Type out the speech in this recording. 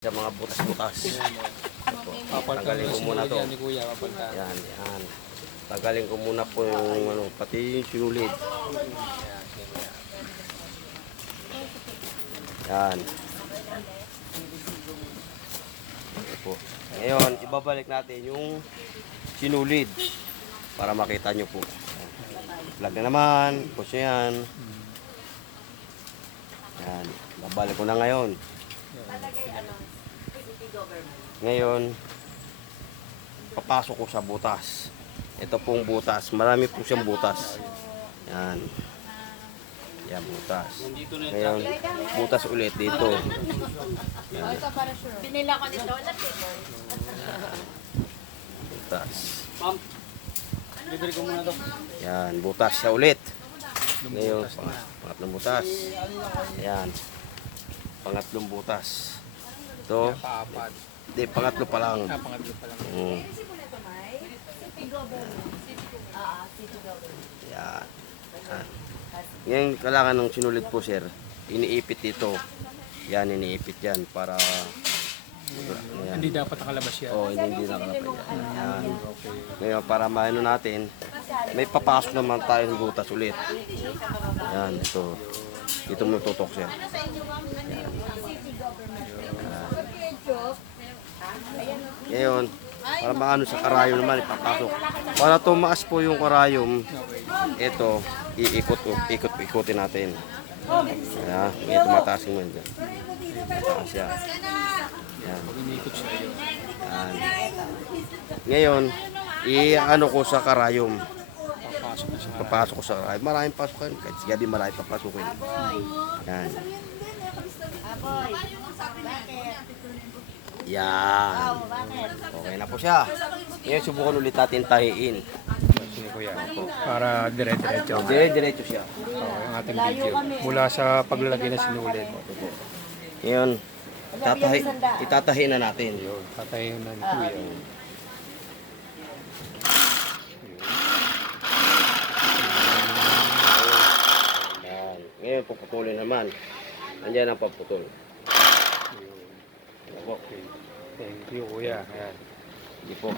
Sa mga butas-butas. Tanggalin ko muna to. Yan, yan. Tanggalin ko muna po yung pati yung sinulid. Yan. Ito po. Ngayon, ibabalik natin yung sinulid para makita nyo po. Plug na naman. Push yan. Yan. Babalik ko na ngayon. Ngayon, papasok ko sa butas. Ito pong butas. Marami po siyang butas. Yan. Yan, butas. Ngayon, butas ulit dito. Yan. Binila ko nito. Butas. Libre ko muna to. Yan, butas siya ulit. Ngayon, pangatlong butas. Yan. Pangatlong butas. Ito. Paapat. Hindi, pangatlo pa lang. Pangatlo pa lang. Yan. Yan. Ngayon, kailangan ng sinulid po, sir. Iniipit dito. Yan, iniipit yan para... Yan. Hindi dapat nakalabas yan. Oo, hindi nakalapay yan. Yan. Ngayon, para maano natin, may papasok naman tayo ng butas ulit. Yan, ito. Dito mo tutok, sir. Yan. Ngayon, para maano sa karayom naman, ipapasok. Para tumaas po yung karayom, ito, ikot-ikutin natin. Ayan, may tumataas mo dyan. Mataas yan. Yan. Inikot siya yun. Yan. Ngayon, i-ano ko sa karayom. Papasok na siya. Papasok ko sa karayom. Maraming pasukin. Kahit si Gabi maraming papasukin. Yan. Yan. Okay na po siya. Ngayon, subukan ulit natin tahiin. Sige kuya. Para dire-diretso. Dire-diretso siya. Okay, ang ating video. Mula sa paglalagay ng sinulid. Ngayon, itatahi na natin. Yun, tatayin na ni kuya. Yan. Ngayon, puputulin naman. Nandiyan ang paputol. Okay. Thank you kuya. Ayan. Hindi po.